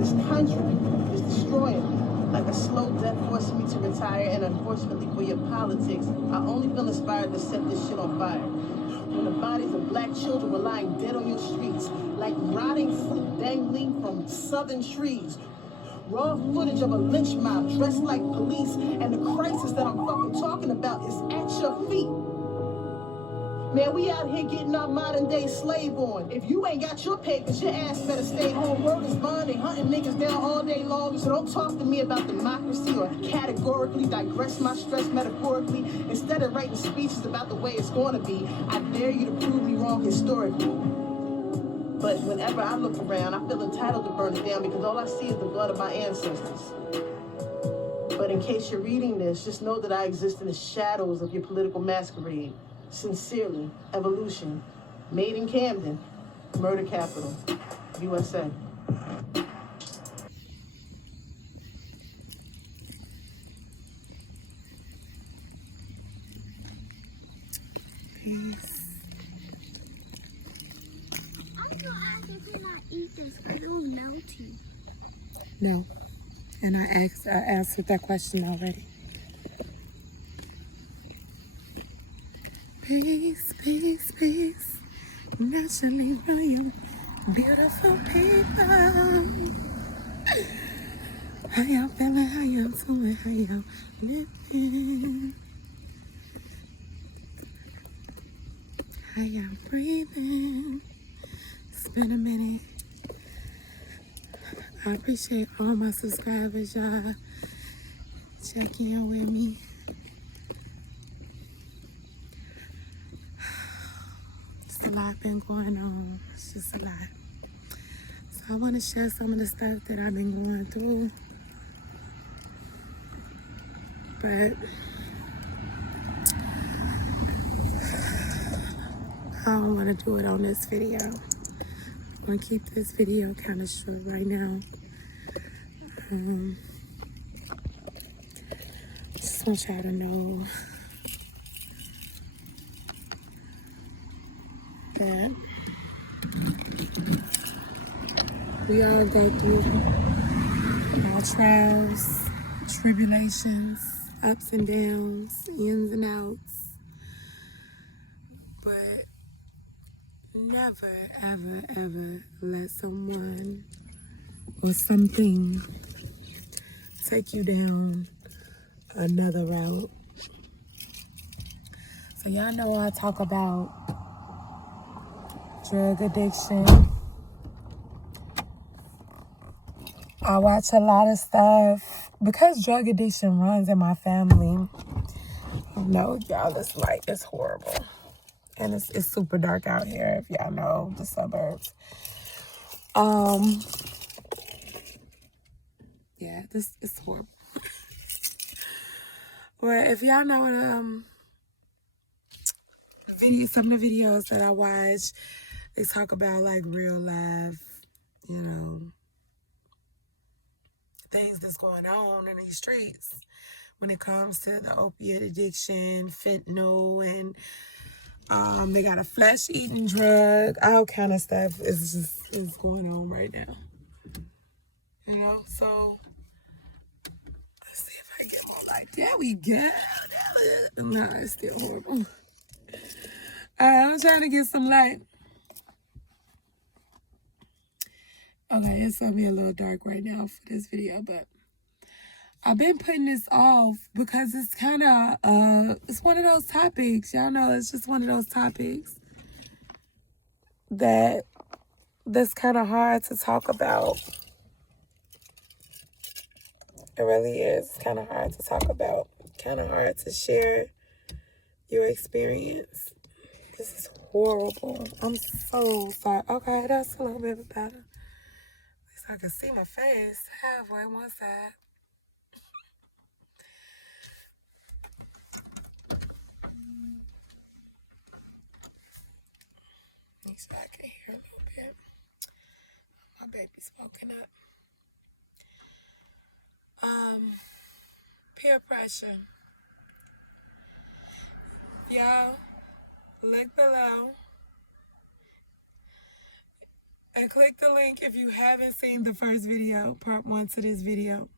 This country is destroying me. Like a slow death forcing me to retire, and unfortunately for your politics, I only feel inspired to set this shit on fire. When the bodies of black children were lying dead on your streets, like rotting fruit dangling from southern trees. Raw footage of a lynch mob dressed like police, and the crisis that I'm fucking talking about is at your feet. Man, we out here getting our modern day slave on. If you ain't got your papers, your ass better stay home. Word is bond, they hunting niggas down all day long. So don't talk to me about democracy or categorically digress my stress metaphorically. Instead of writing speeches about the way it's gonna be, I dare you to prove me wrong historically. But whenever I look around, I feel entitled to burn it down because all I see is the blood of my ancestors. But in case you're reading this, just know that I exist in the shadows of your political masquerade. Sincerely, Evolution. Made in Camden. Murder capital. USA. Peace. I'm gonna ask if you not eat this because it will melt you. No. And I answered that question already. Peace, peace, peace. Naturally royal, beautiful people. How y'all feeling? How y'all doing? How y'all living? How y'all breathing? It's been a minute. I appreciate all my subscribers, y'all. Checking in with me. It's a lot been going on. It's just a lot. So I want to share some of the stuff that I've been going through. But I don't want to do it on this video. I'm going to keep this video kind of short right now. Just want y'all to know that we all go through our trials, tribulations, ups and downs, ins and outs. But never, ever, ever let someone or something take you down another route. So y'all know I talk about drug addiction. I watch a lot of stuff because drug addiction runs in my family. No, y'all, this light is horrible. And it's super dark out here, if y'all know the suburbs. Yeah, this is horrible. Well, if y'all know some of the videos that I watch, they talk about like real life, you know, things that's going on in these streets when it comes to the opiate addiction, fentanyl, and they got a flesh-eating drug. All kind of stuff is going on right now. You know, so let's see if I get more light. There we go. No, it's still horrible. I'm trying to get some light. Okay, it's gonna be a little dark right now for this video, but I've been putting this off because it's kind of, it's one of those topics. Y'all know it's just one of those topics that's kind of hard to talk about. It really is kind of hard to talk about. Kind of hard to share your experience. This is horrible. I'm so sorry. Okay, that's a little bit better. At least I can see my face halfway one side. Make sure I can hear a little bit. My baby's woken up. Peer pressure. Y'all, look below. And click the link if you haven't seen the first video, part 1 to this video.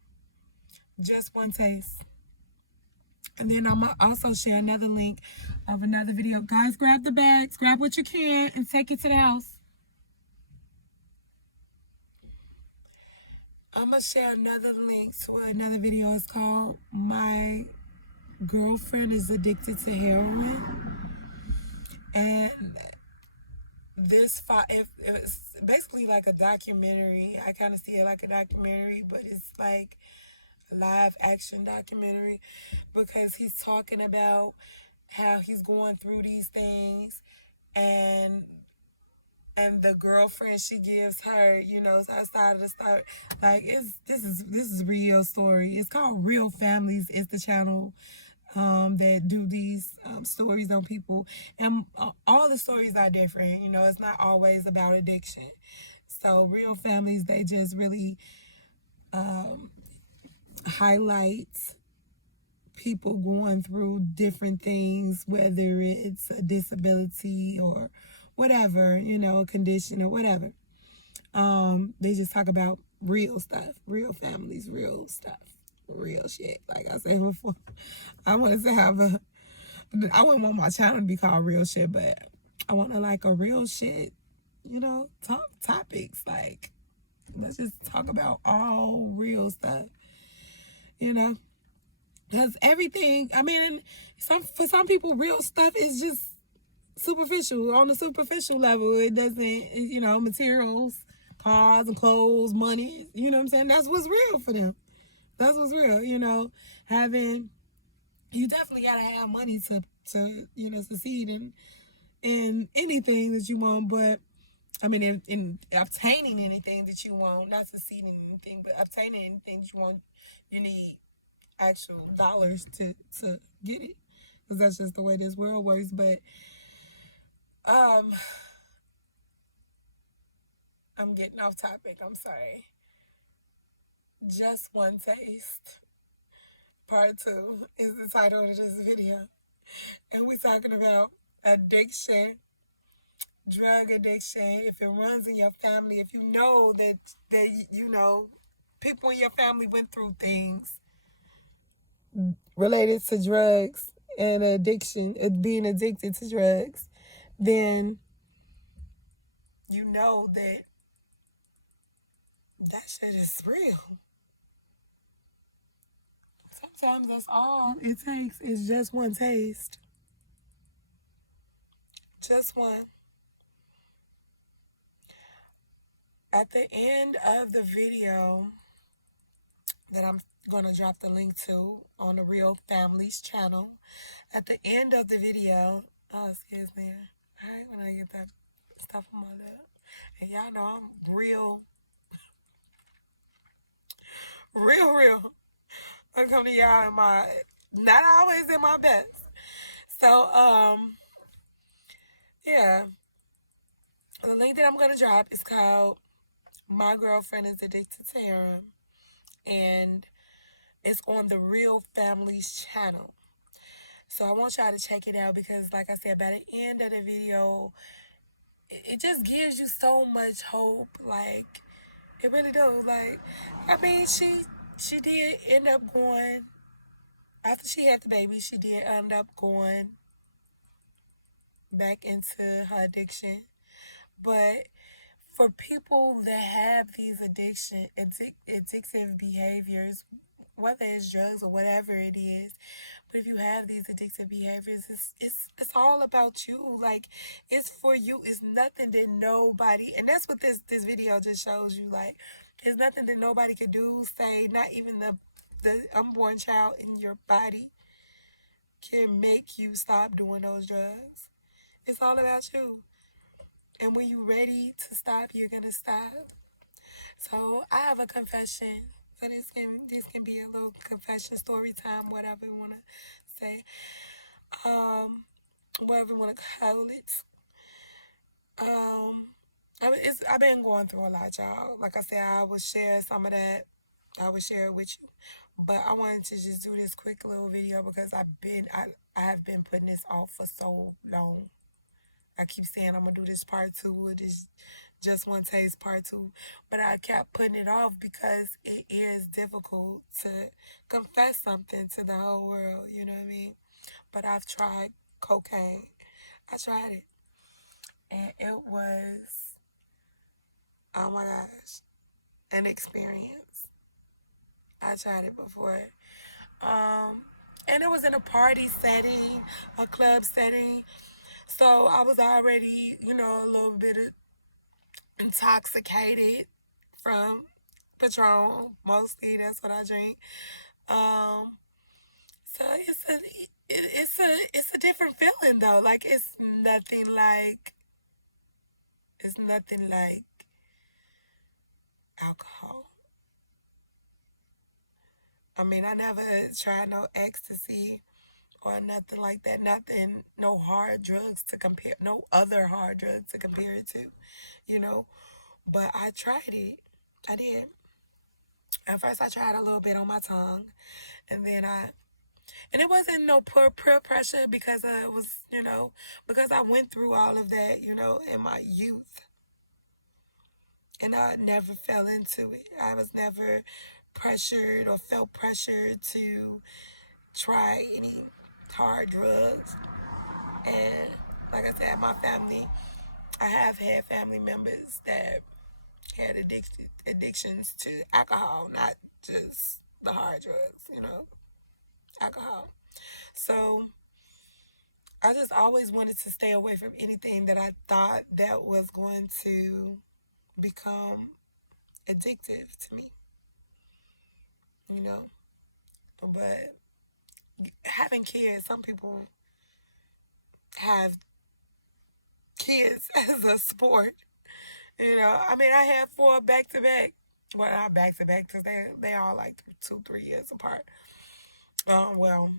Just one taste. And then I'm going to also share another link of another video. Guys, grab the bags, grab what you can, and take it to the house. I'm going to share another link to another video. It's called My Girlfriend is Addicted to Heroin. And it's basically like a documentary. I kind of see it like a documentary, but it's like a live action documentary because he's talking about how he's going through these things, and the girlfriend she gives her, outside of the start, like this is real story. It's called Real Families. It's the channel that do these stories on people, and all the stories are different. It's not always about addiction. So Real Families, they just really highlight people going through different things, whether it's a disability or whatever, a condition or whatever. They just talk about real stuff, real families, real stuff, real shit. Like I said before, I wanted to I wouldn't want my channel to be called Real Shit, but I want to like a real shit, topics. Like, let's just talk about all real stuff, Because everything, I mean, for some people, real stuff is just superficial, on the superficial level. It doesn't, materials, cars and clothes, money, you know what I'm saying? That's what's real for them. That's what's real, you definitely gotta have money to succeed in anything that you want, but I mean, in obtaining anything that you want, not succeeding in anything, but obtaining anything that you want, you need actual dollars to get it, because that's just the way this world works. But I'm getting off topic. I'm sorry. Just One Taste, part 2 is the title of this video, and we're talking about addiction, drug addiction. If it runs in your family, if you know that people in your family went through things related to drugs and addiction, being addicted to drugs, then you know that shit is real. Sometimes that's all it takes is just one taste. Just one. At the end of the video that I'm going to drop the link to on the Real Families channel, at the end of the video, oh, excuse me, I hate when I get that stuff on my lip. And y'all know I'm real. I come to y'all not always in my best. So, yeah. The link that I'm going to drop is called My Girlfriend is Addicted to Heroin. And it's on the Real Families channel. So I want y'all to check it out because, like I said, by the end of the video, it just gives you so much hope. Like, it really do. Like, I mean, she did end up going, after she had the baby, she did end up going back into her addiction. But for people that have these addictive behaviors, whether it's drugs or whatever it is, but if you have these addictive behaviors, it's all about you. Like, it's for you. It's nothing that nobody, and that's what this video just shows you. Like, it's nothing that nobody could do, say, not even the unborn child in your body can make you stop doing those drugs. It's all about you. And when you're ready to stop, you're gonna stop. So I have a confession. So this can be a little confession, story time, whatever you wanna say, whatever you wanna call it. I've been going through a lot, y'all. Like I said, I will share some of that. I will share it with you. But I wanted to just do this quick little video because I have been putting this off for so long. I keep saying I'm gonna do this part 2 of this Just One Taste Part 2. But I kept putting it off because it is difficult to confess something to the whole world, you know what I mean? But I've tried cocaine. I tried it. And it was, oh my gosh, an experience. I tried it before. And it was in a party setting, a club setting. So I was already, a little bit intoxicated from Patron. Mostly, that's what I drink. Um, so it's a different feeling though. Like it's nothing like alcohol. I mean, I never tried no ecstasy or nothing like that. Nothing, no hard drugs to compare, no other hard drugs to compare it to, you know. But I tried it. I did. At first, I tried a little bit on my tongue, and then and it wasn't no peer pressure because it was, because I went through all of that, in my youth, and I never fell into it. I was never pressured or felt pressured to try any hard drugs. And like I said, my family, I have had family members that had addictions to alcohol, not just the hard drugs, alcohol. So I just always wanted to stay away from anything that I thought that was going to become addictive to me, you know. But having kids, some people have kids as a sport. I mean, I had 4 back to back. Well, not back to back because they all like 2-3 years apart. Well,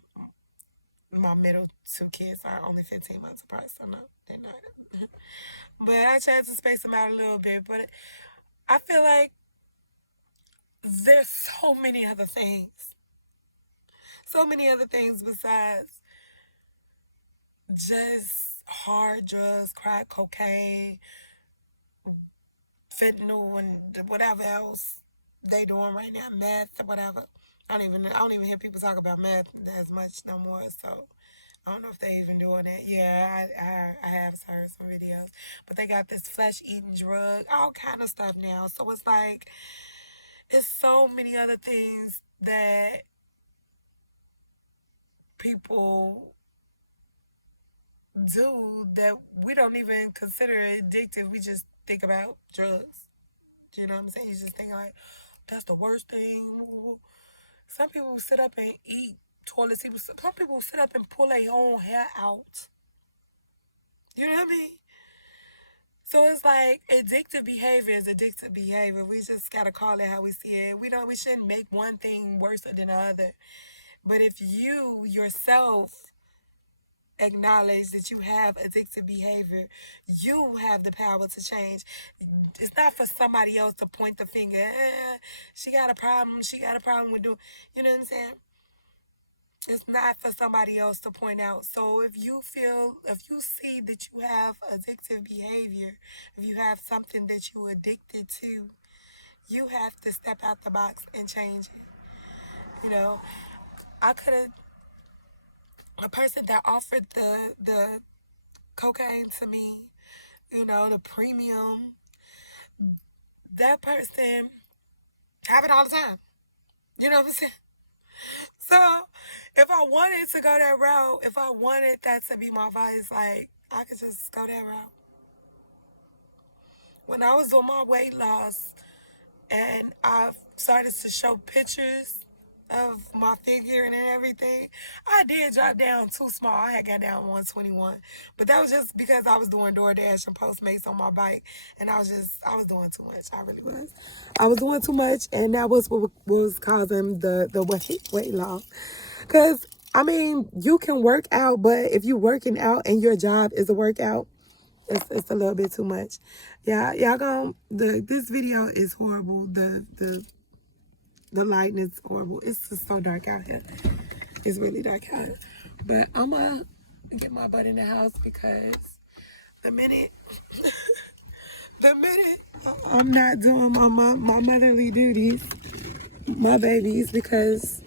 my middle 2 kids are only 15 months apart, so no, they're not. But I tried to space them out a little bit. But I feel like there's so many other things besides just hard drugs, crack cocaine, fentanyl, and whatever else they doing right now, meth or whatever. I don't even hear people talk about meth as much no more. So I don't know if they even doing that. Yeah, I have heard some videos, but they got this flesh eating drug, all kind of stuff now. So it's like it's so many other things that people do that we don't even consider addictive. We just think about drugs. You know what I'm saying? You just think like that's the worst thing. Some people sit up and eat toilet seat. Some people sit up and pull their own hair out. You know what I mean? So it's like addictive behavior is addictive behavior. We just gotta call it how we see it. We shouldn't make one thing worse than the other. But if you yourself acknowledge that you have addictive behavior, you have the power to change. It's not for somebody else to point the finger. She got a problem. She got a problem with doing. You know what I'm saying? It's not for somebody else to point out. So if you see that you have addictive behavior, if you have something that you're addicted to, you have to step out the box and change it. I could have, a person that offered the cocaine to me, the premium, that person have it all the time. You know what I'm saying? So if I wanted to go that route, if I wanted that to be my vice, like I could just go that route. When I was on my weight loss and I started to show pictures of my figure and everything, I did drop down too small. I had got down 121. But that was just because I was doing DoorDash and Postmates on my bike. And I was doing too much. I really was. I was doing too much. And that was what was causing the weight loss. Because, I mean, you can work out, but if you're working out and your job is a workout, it's a little bit too much. Yeah, y'all this video is horrible. The lighting is horrible. It's just so dark out here. It's really dark out here. But I'm gonna get my butt in the house because the minute The minute I'm not doing my motherly duties, my babies, because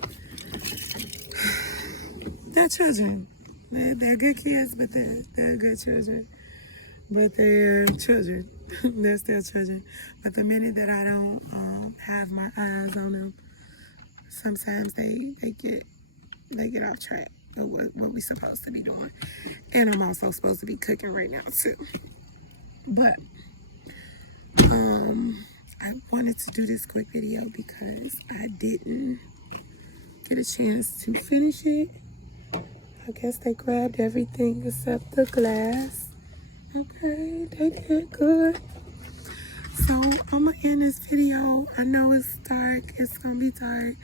they're children. They're good kids, but they're good children. But they're children. They're still children. But the minute that I don't have my eyes on them, sometimes they get off track of what we supposed to be doing. And I'm also supposed to be cooking right now too. But I wanted to do this quick video because I didn't get a chance to finish it. I guess they grabbed everything except the glass. Okay, they did good. So I'm gonna end this video. I know it's dark. It's gonna be dark.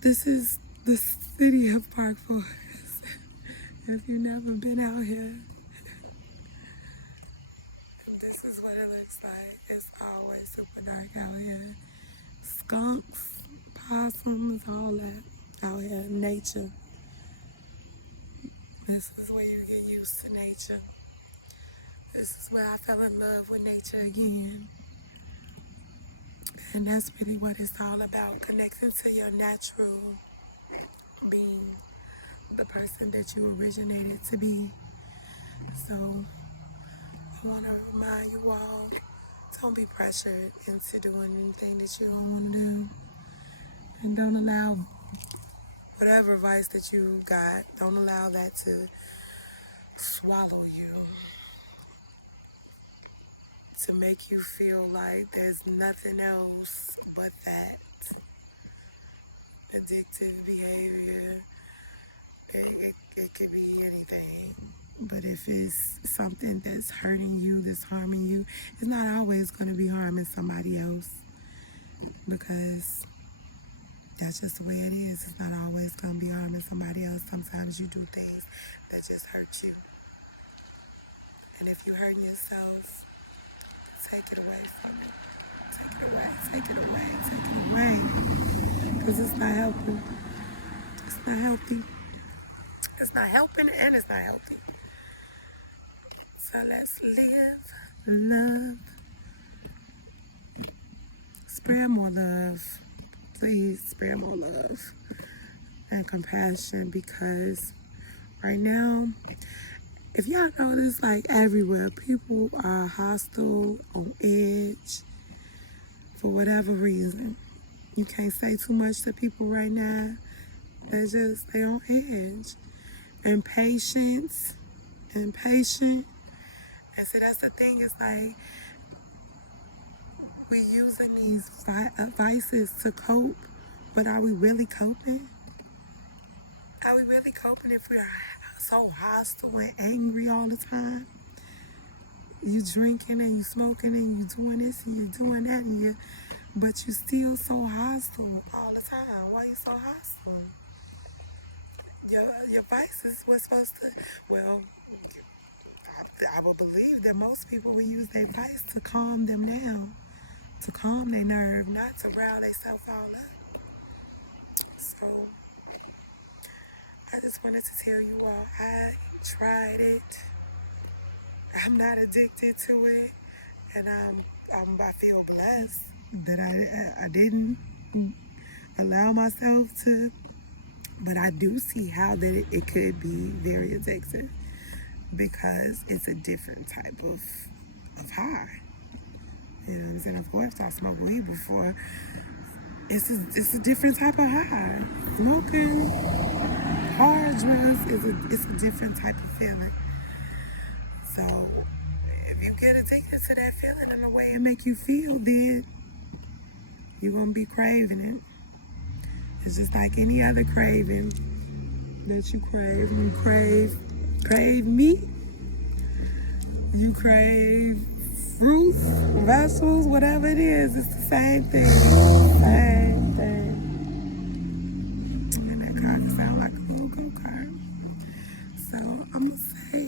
This is the city of Park Forest. If you've never been out here, this is what it looks like. It's always super dark out here. Skunks, possums, all that out here. Nature. This is where you get used to nature. This is where I fell in love with nature again. And that's really what it's all about. Connecting to your natural being. The person that you originated to be. So I want to remind you all, don't be pressured into doing anything that you don't want to do. And don't allow whatever advice that you got, don't allow that to swallow you. To make you feel like there's nothing else but that. Addictive behavior, it could be anything. But if it's something that's hurting you, that's harming you, it's not always going to be harming somebody else. Because that's just the way it is. It's not always going to be harming somebody else. Sometimes you do things that just hurt you. And if you're hurting yourself, take it away from you. Take it away, take it away, take it away. Because it's not helping. It's not healthy. It's not helping and it's not healthy. So let's live, love, spread more love. Please spread more love and compassion, because right now, if y'all notice, like everywhere, people are hostile, on edge, for whatever reason. You can't say too much to people right now. They on edge. Impatient. And so that's the thing, is like, we using these vices to cope, but are we really coping? Are we really coping if we're so hostile and angry all the time? You drinking and you smoking and you doing this and you doing that, and but you still so hostile all the time. Why you so hostile? Your vices were supposed to, well, I would believe that most people will use their vice to calm them down, to calm their nerve, not to rile themselves all up. So I just wanted to tell you all, I tried it. I'm not addicted to it, and I feel blessed that I didn't allow myself to. But I do see how that it could be very addictive, because it's a different type of high. You know what I'm saying? Of course, I smoked weed before. It's a different type of high. Smoking hard drugs it's a different type of feeling. So if you get addicted to that feeling and the way it make you feel, then you're gonna be craving it. It's just like any other craving that you crave. You crave meat. You crave fruits, vegetables, whatever it is. It's the same thing. Same thing. And that car can sound like a little go-kart. So I'm gonna say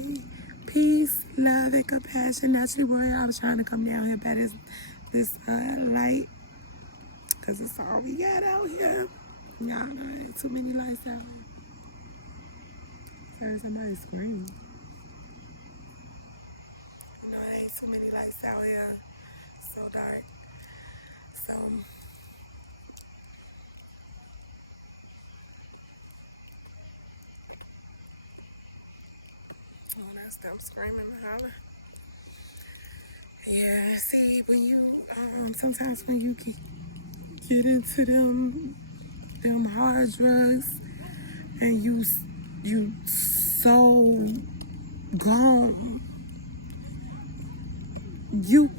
peace, love, and compassion. Naturally, boy, I was trying to come down here by this light, because it's all we got out here. Y'all know too many lights out here. I heard somebody scream. You know, it ain't too many lights out here. So dark. So oh, that's them screaming and hollering. Yeah, see, when you sometimes when you get into them hard drugs and you so gone, you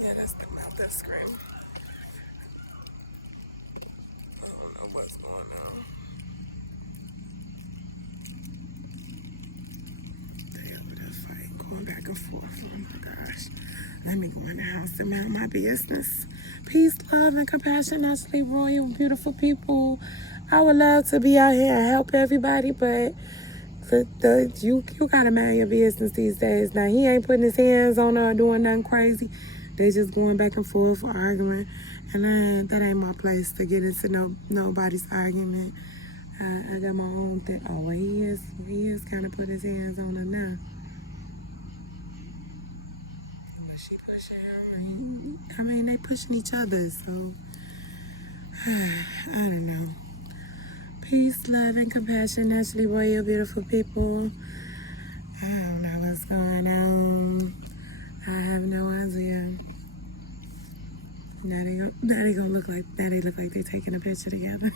yeah, that's them out there screaming. I don't know what's going on. They over there fighting, going back and forth. Oh my gosh. Let me go in the house and mind my business. Peace, love, and compassion, naturally royal, beautiful people. I would love to be out here and help everybody, but you gotta mind your business these days. Now, he ain't putting his hands on her or doing nothing crazy. They just going back and forth arguing. And that ain't my place to get into nobody's argument. I got my own thing. Oh, well, he is kind of put his hands on her now. But she pushing him. I mean, they pushing each other, so I don't know. Peace, love, and compassion, naturally royal, beautiful people. I don't know what's going on. I have no idea. Now they look like they're taking a picture together.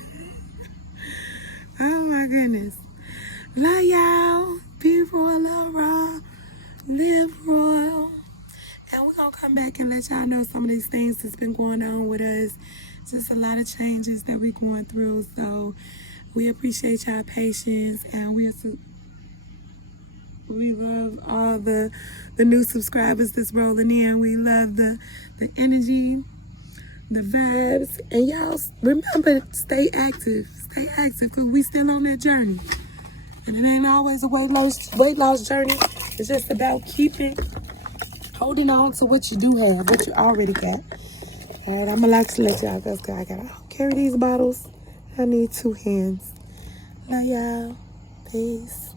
Oh my goodness. Love y'all. Be royal, love raw, live royal. And we're gonna come back and let y'all know some of these things that's been going on with us. Just a lot of changes that we're going through. So we appreciate y'all patience, and we love all the new subscribers that's rolling in. We love the energy, the vibes, and y'all remember, stay active, because we still on that journey. And it ain't always a weight loss journey. It's just about holding on to what you do have, what you already got. All right, I'm gonna like to let y'all go, because I gotta carry these bottles. I need 2 hands. Love y'all. Peace.